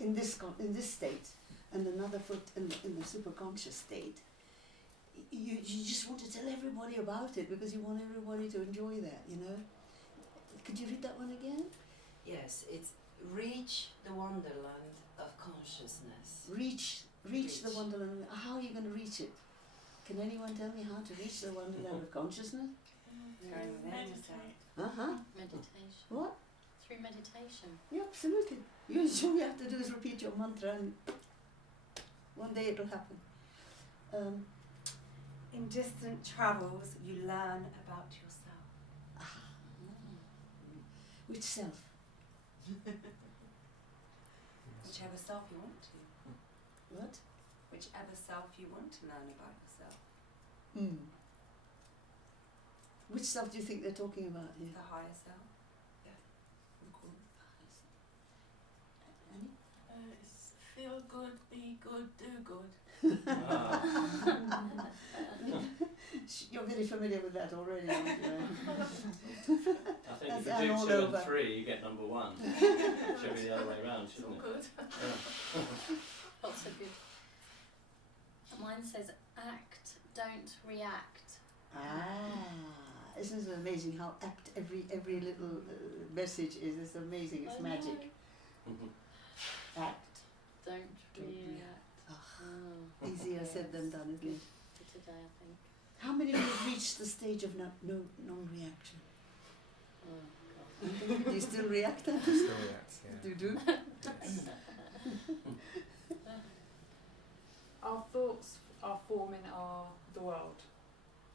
in this state, and another foot in the superconscious state, you just want to tell everybody about it because you want everybody to enjoy that, you know. Could you read that one again? Yes, it's reach the wonderland of consciousness. Reach the wonderland. How are you going to reach it? Can anyone tell me how to reach the wonderland of consciousness? Meditate. Meditation. What? Through meditation. Yeah, absolutely. All you have to do is repeat your mantra and one day it'll happen. In distant travels, you learn about yourself. Which self? Whichever self you want to. What? Whichever self you want to learn about yourself. Which self do you think they're talking about here? The higher self. Annie? It's feel good, be good, do good. You're very familiar with that already, aren't you? I think if you do 2 and 3, you get number 1. It should be the other way around, shouldn't it? Good. Lots of good. Mine says act, don't react. Isn't it amazing how apt every little message is? It's amazing, it's magic. Act. Don't react. Easier said than done, isn't it? For today, I think. How many of you have reached the stage of non-reaction? Oh, God. Do you still react? Still react, yeah. Do you do? Yes. Our thoughts are forming the world.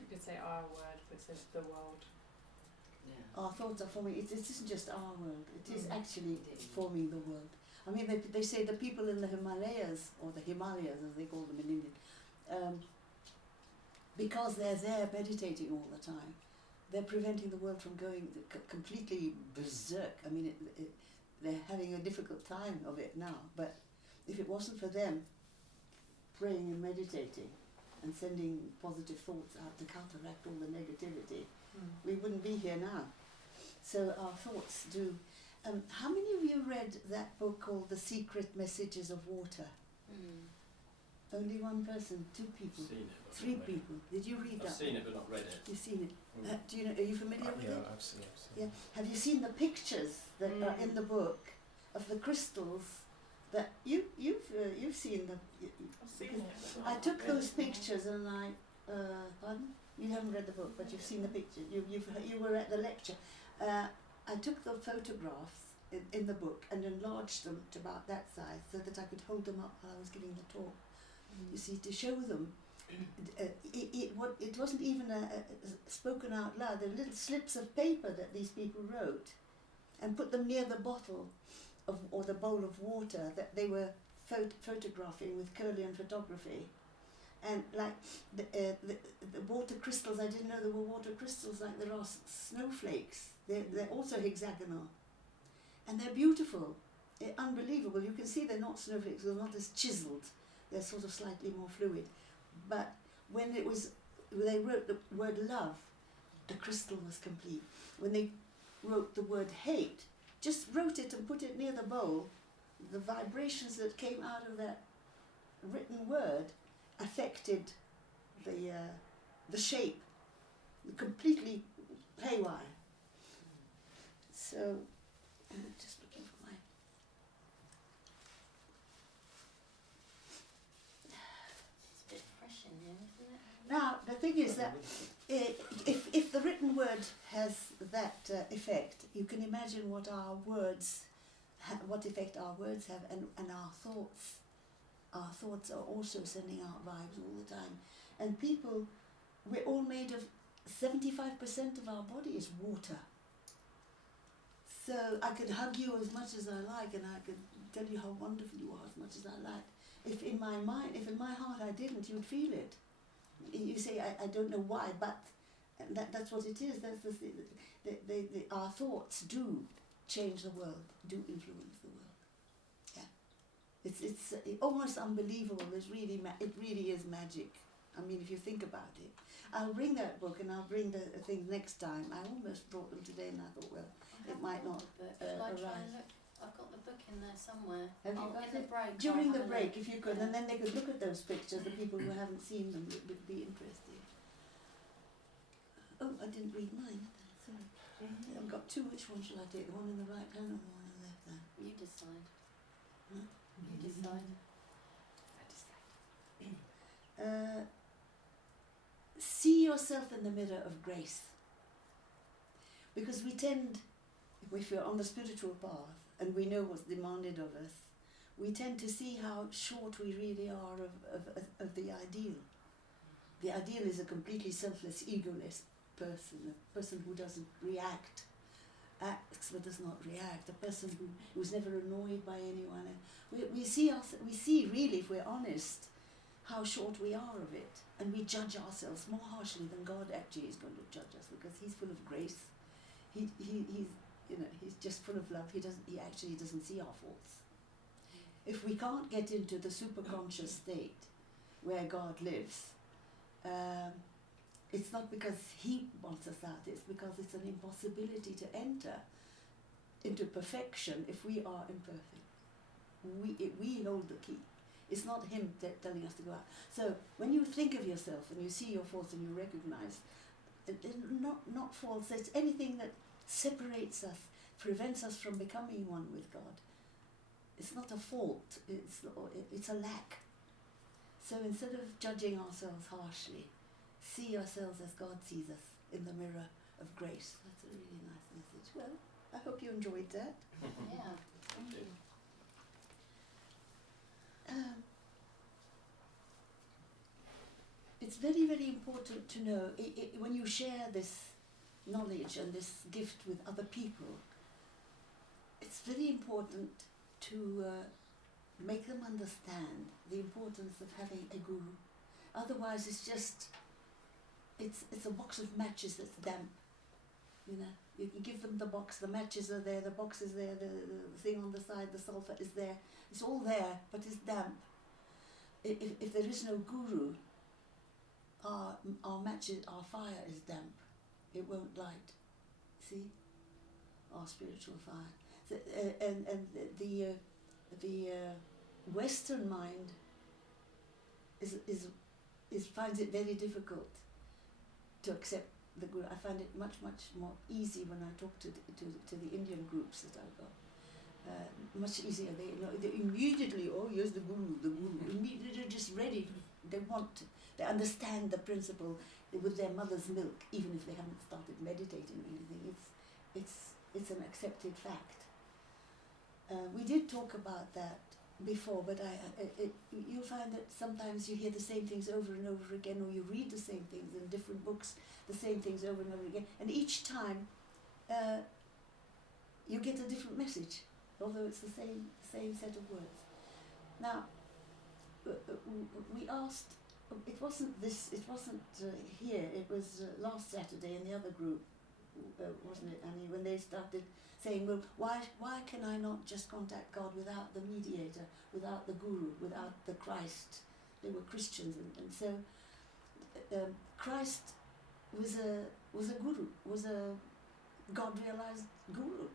You could say our word, but it says the world. Yeah. Our thoughts are forming. It isn't just our world. It is actually forming the world. I mean, they say the people in the Himalayas, or the Himalayas as they call them in Indian, because they're there meditating all the time, they're preventing the world from going completely berserk. I mean, they're having a difficult time of it now, but if it wasn't for them praying and meditating and sending positive thoughts out to counteract all the negativity, we wouldn't be here now. So our thoughts do. How many of you read that book called The Secret Messages of Water? Only one person, 2 people, Seen it, but 3 not read people. Did you read it. that? I've seen it, but not read it. You've seen it. Do you know? Are you familiar with Yeah, it? I've seen it. Yeah. Have you seen the pictures that are in the book of the crystals that you've seen them? I've seen it. I took those pictures and pardon? You haven't read the book, but you've seen the picture. You were at the lecture. I took the photographs in the book and enlarged them to about that size so that I could hold them up while I was giving the talk. You see, to show them, it wasn't even spoken out loud. There were little slips of paper that these people wrote and put them near the bottle or the bowl of water that they were photographing with Kirlian photography. And like the water crystals, I didn't know there were water crystals like there are snowflakes. They're also hexagonal. And they're beautiful. They're unbelievable. You can see they're not snowflakes, they're not as chiseled. They're sort of slightly more fluid. But when they wrote the word love, the crystal was complete. When they wrote the word hate, just wrote it and put it near the bowl, the vibrations that came out of that written word affected the shape, completely haywire. So, I'm just looking for my... It's a bit fresh in here, isn't it? Now, the thing is that if the written word has that effect, you can imagine what our words, what effect our words have, and our thoughts. Our thoughts are also sending out vibes all the time. And people, we're all made of 75% of our body is water. So I can hug you as much as I like, and I can tell you how wonderful you are as much as I like. If in my mind, if in my heart I didn't, you'd feel it. You say, I don't know why, but that's what it is. That's our thoughts do change the world, do influence the world. Yeah, it's almost unbelievable. It really is magic. I mean, if you think about it. I'll bring that book and I'll bring the thing next time. I almost brought them today and I thought, well, it might not Shall I try arrive. and look? I've got the book in in there somewhere. Have you Oh, got in the it? break. During I'll the have a break, look. if you could, Yeah. and then they could look at those pictures, the people who haven't seen them would be interested. Oh, I didn't read mine. Sorry. I've got two. Which one shall I take? The one in the right hand or the one in the left hand? You decide. Huh? You decide. See yourself in the mirror of grace. Because we tend, if we're on the spiritual path and we know what's demanded of us, we tend to see how short we really are of the ideal. The ideal is a completely selfless, egoless person, a person who doesn't react, acts but does not react, a person who's never annoyed by anyone. We see really, if we're honest, how short we are of it, and we judge ourselves more harshly than God actually is going to judge us, because He's full of grace. He's just full of love. He actually doesn't see our faults. If we can't get into the superconscious state where God lives, it's not because He wants us out, it's because it's an impossibility to enter into perfection if we are imperfect. We hold the key. It's not Him telling us to go out. So when you think of yourself and you see your faults and you recognize, not faults, it's anything that separates us, prevents us from becoming one with God. It's not a fault, it's a lack. So instead of judging ourselves harshly, see ourselves as God sees us in the mirror of grace. That's a really nice message. Well, I hope you enjoyed that. Yeah. Thank you. It's very, very important to know, when you share this knowledge and this gift with other people, it's very important to make them understand the importance of having a guru. Otherwise it's a box of matches that's damp. You know, you give them the box, the matches are there, the box is there, the thing on the side, the sulfur is there. It's all there, but it's damp. If there is no guru, our matches, our fire is damp. It won't light. See, our spiritual fire. So, and the Western mind finds it very difficult to accept the guru. I find it much more easy when I talk to the Indian groups that I've got. Much easier. They immediately, oh, here's the guru. Immediately, they're just ready. They understand the principle with their mother's milk, even if they haven't started meditating or anything. It's an accepted fact. We did talk about that before, but you'll find that sometimes you hear the same things over and over again, or you read the same things in different books, the same things over and over again, and each time you get a different message, although it's the same set of words. Now, we asked. It wasn't here. It was last Saturday in the other group, wasn't it, Annie? When they started saying, well, why can I not just contact God without the mediator, without the guru, without the Christ? They were Christians, and so Christ was a guru, was a God-realized guru.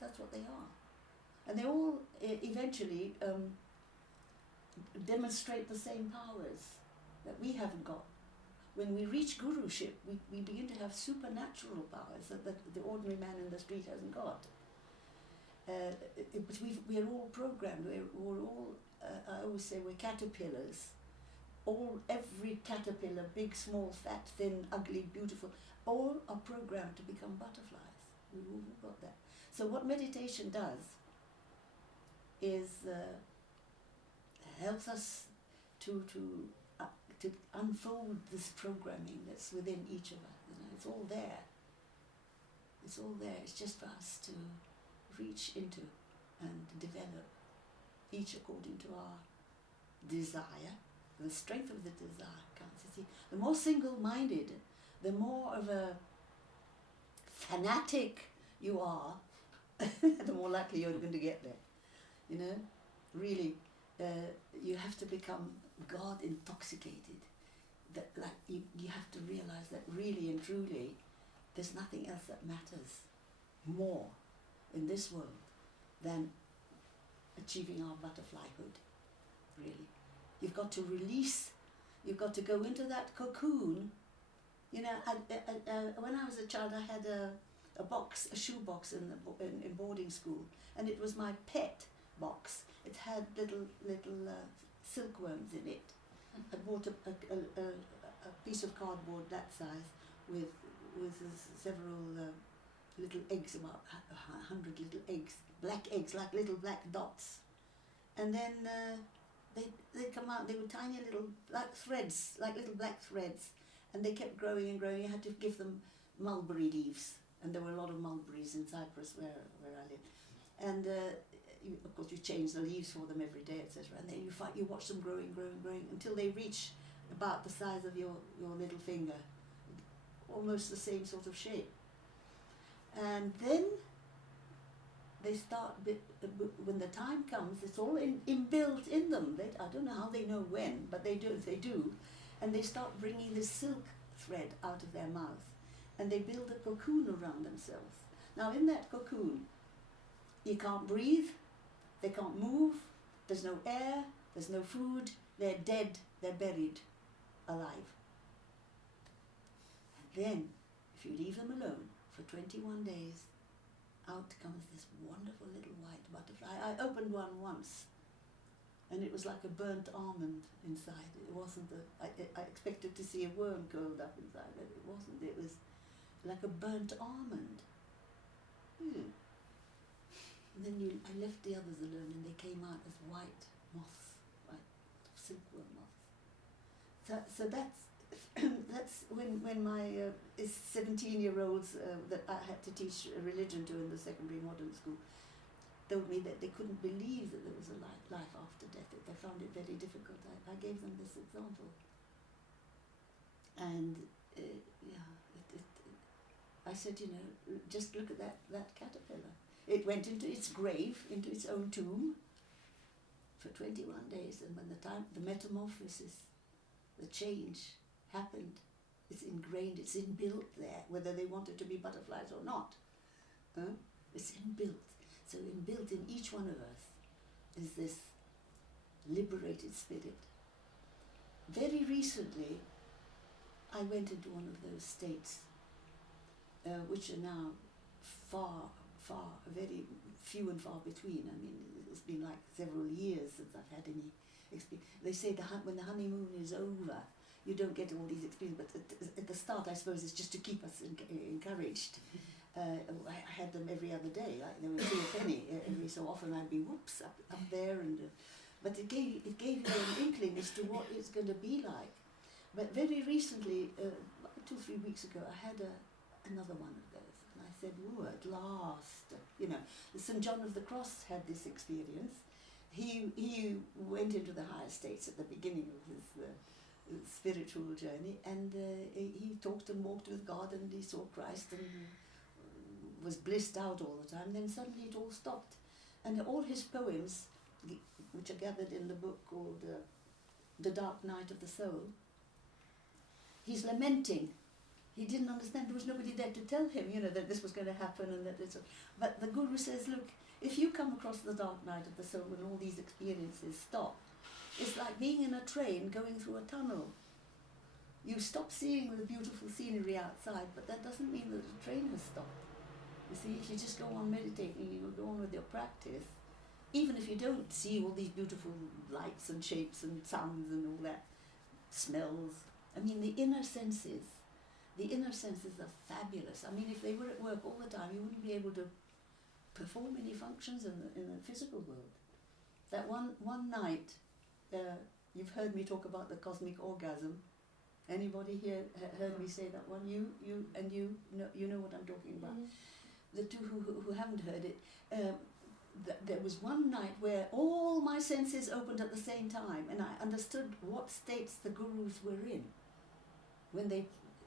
That's what they are, and they all eventually demonstrate the same powers that we haven't got. When we reach guruship, we begin to have supernatural powers that the ordinary man in the street hasn't got. But we are all programmed. We're all. I always say we're caterpillars. Every caterpillar, big, small, fat, thin, ugly, beautiful, all are programmed to become butterflies. We've all got that. So what meditation does is helps us to unfold this programming that's within each of us. You know, it's all there. It's all there. It's just for us to reach into and develop, each according to our desire, the strength of the desire. Can't you see? The more single-minded, the more of a fanatic you are, the more likely you're going to get there. You know, really, you have to become God intoxicated. That you have to realize that really and truly, there's nothing else that matters more in this world than achieving our butterflyhood, really. You've got to release, you've got to go into that cocoon. You know, when I was a child, I had a shoe box in boarding school, and it was my pet box. It had little silkworms in it. I bought a piece of cardboard that size with several little eggs, about 100 little eggs, black eggs, like little black dots. And then they'd come out, they were tiny little, like threads, like little black threads. And they kept growing and growing. You had to give them mulberry leaves. And there were a lot of mulberries in Cyprus where I lived. And of course you change the leaves for them every day, etc. And then you watch them growing until they reach about the size of your little finger. Almost the same sort of shape. And then they start, when the time comes, it's all inbuilt in them. I don't know how they know when, but they do. And they start bringing this silk thread out of their mouth. And they build a cocoon around themselves. Now in that cocoon, you can't breathe, they can't move, there's no air, there's no food, they're dead, they're buried alive. And then, if you leave them alone for 21 days, out comes this wonderful little white butterfly. I opened one once, and it was like a burnt almond inside. It wasn't I expected to see a worm curled up inside, but it wasn't. It was like a burnt almond. And then I left the others alone, and they came out as white moths, white silkworm moths. So that's when my 17-year-olds that I had to teach religion to in the secondary modern school told me that they couldn't believe that there was a life after death, that they found it very difficult. I gave them this example. And I said, just look at that caterpillar. It went into its grave, into its own tomb for 21 days, and when the metamorphosis, the change happened, it's ingrained, it's inbuilt there, whether they wanted to be butterflies or not. It's inbuilt. So inbuilt in each one of us is this liberated spirit. Very recently, I went into one of those states, which are now very few and far between. I mean, it's been like several years since I've had any experience. They say when the honeymoon is over, you don't get all these experiences, but at the start, I suppose, it's just to keep us encouraged. I had them every other day, like they were 2 a penny. Every so often I'd be up there, but it gave you an inkling as to what it's going to be like. But very recently, 2 or 3 weeks ago, I had another one of those, and I said, "Oh, at last!" St. John of the Cross had this experience. He went into the higher states at the beginning of his spiritual journey, and he talked and walked with God, and he saw Christ and was blissed out all the time. Then suddenly it all stopped, and all his poems, which are gathered in the book called The Dark Night of the Soul, he's lamenting. He didn't understand. There was nobody there to tell him, that this was going to happen, and that it's. But the Guru says, look, if you come across the dark night of the soul when all these experiences stop, it's like being in a train going through a tunnel. You stop seeing the beautiful scenery outside, but that doesn't mean that the train has stopped. You see, if you just go on meditating, you go on with your practice, even if you don't see all these beautiful lights and shapes and sounds and all that, smells. I mean, the inner senses are fabulous. I mean, if they were at work all the time, you wouldn't be able to perform any functions in the physical world. That one night, you've heard me talk about the cosmic orgasm. Anybody here heard me say that one? You know what I'm talking about. The two who haven't heard it, there was one night where all my senses opened at the same time, and I understood what states the gurus were in. When they,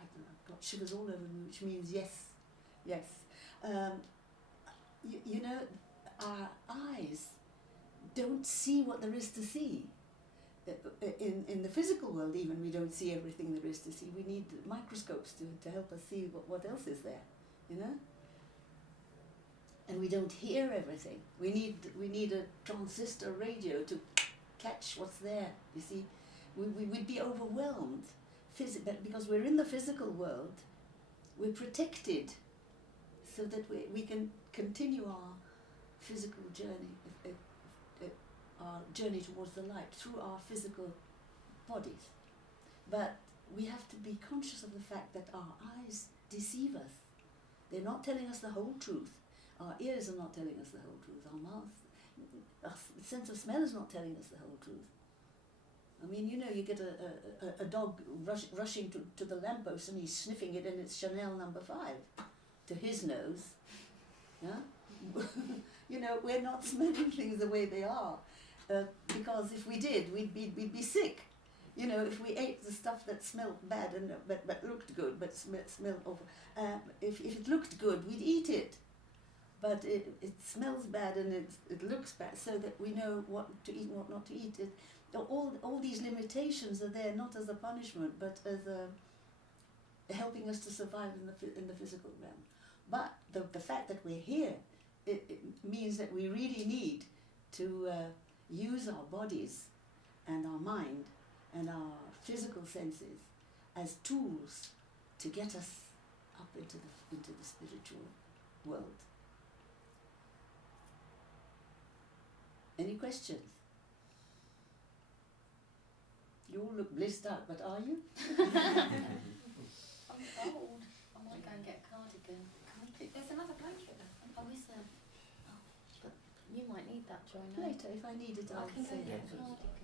I've got shivers all over me, which means yes. Our eyes don't see what there is to see. In the physical world, even, we don't see everything there is to see. We need microscopes to help us see what else is there, and we don't hear everything. We need a transistor radio to catch what's there. You see, we'd be overwhelmed, because we're in the physical world. We're protected, so that we can continue our physical journey, our journey towards the light through our physical bodies. But we have to be conscious of the fact that our eyes deceive us. They're not telling us the whole truth. Our ears are not telling us the whole truth. Our mouth, our sense of smell is not telling us the whole truth. I mean, you know, you get a dog rushing to the lamppost and he's sniffing it, and it's Chanel number 5 to his nose. Yeah? You know, we're not smelling things the way they are, because if we did, we'd be sick. You know, if we ate the stuff that smelled bad and but looked good, but smelled awful, if it looked good, we'd eat it. But it smells bad and it looks bad, so that we know what to eat and what not to eat. All these limitations are there not as a punishment, but as helping us to survive in the physical realm. But the fact that we're here, it means that we really need to use our bodies and our mind and our physical senses as tools to get us up into the spiritual world. Any questions? You all look blissed out, but are you? I'm cold. I might go and get a cardigan. There's another blanket. Oh, is there? Oh, but you might need that, Joanna. Later, if I need it, I'll I can go say get that. a cardigan.